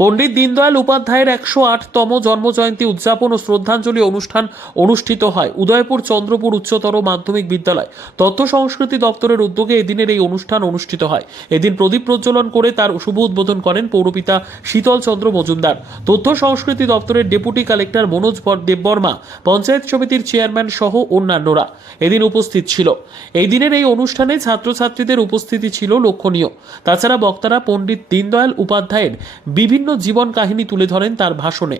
পণ্ডিত দীনদয়াল উপাধ্যায়ের ১০৮তম জন্মজয়ন্তী উদযাপন ও শ্রদ্ধাঞ্জলি অনুষ্ঠান অনুষ্ঠিত হয় উদয়পুর চন্দ্রপুর উচ্চতর মাধ্যমিক বিদ্যালয় তথ্য সংস্কৃতি দপ্তরের উদ্যোগে এদিনের এই অনুষ্ঠান অনুষ্ঠিত হয়। এদিন প্রদীপ প্রজ্বলন করে তার শুভ উদ্বোধন করেন পৌরপিতা শীতল চন্দ্র মজুমদার, তথ্য সংস্কৃতি দপ্তরের ডেপুটি কালেক্টর মনোজ দেববর্মা, পঞ্চায়েত সমিতির চেয়ারম্যান সহ অন্যান্যরা এদিন উপস্থিত ছিল। এই দিনের এই অনুষ্ঠানে ছাত্রছাত্রীদের উপস্থিতি ছিল লক্ষণীয়। তাছাড়া বক্তারা পণ্ডিত দীনদয়াল উপাধ্যায়ের বিভিন্ন জীবন কাহিনী তুলে ধরেন তার ভাষণে।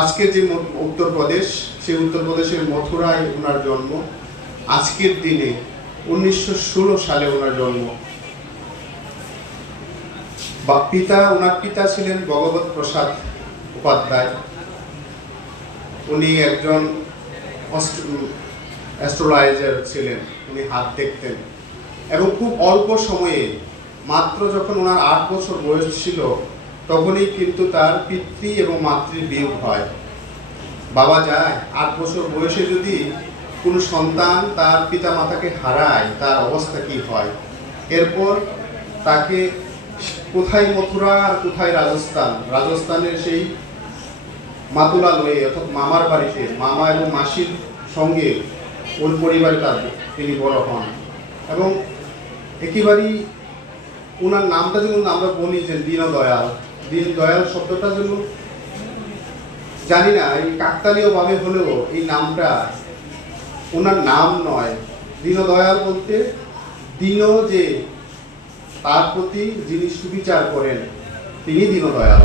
আজকের যে উত্তরপ্রদেশ, সেই উত্তরপ্রদেশের মথুরায় ওনার জন্ম। আজকের দিনে 1916 সালে ওনার জন্ম। ওনার পিতা ছিলেন ভগবত প্রসাদ উপাধ্যায়। উনি একজন অ্যাস্ট্রোলজার ছিলেন। উনি হাত দেখতেন এবং খুব অল্প সময়ে, মাত্র যখন ওনার 8 বছর বয়স ছিল, তখনই কিন্তু তার পিতৃ এবং মাতৃ বিয়োগ হয়। বাবা যায়, 8 বছর বয়সে যদি কোনো সন্তান তার পিতা মাতাকে হারায়, তার অবস্থা কি হয়। এরপর তাকে কোথায় মথুরা আর কোথায় রাজস্থানের সেই মাতুলালয়ে অর্থাৎ মামার বাড়িতে, মামা এবং মাসির সঙ্গে ওর পরিবারে তিনি বড় হন। এবং একেবারেই ওনার নামটা যেমন আমরা বলি যে দীনদয়াল শব্দটা যেন জানি না, এই কাকতালীয় ভাবে হলেও এই নামটা ওনার নাম নয়। দীনদয়াল বলতে দীন, যে তার প্রতি যিনি সুবিচার করেন, তিনি দীনদয়াল।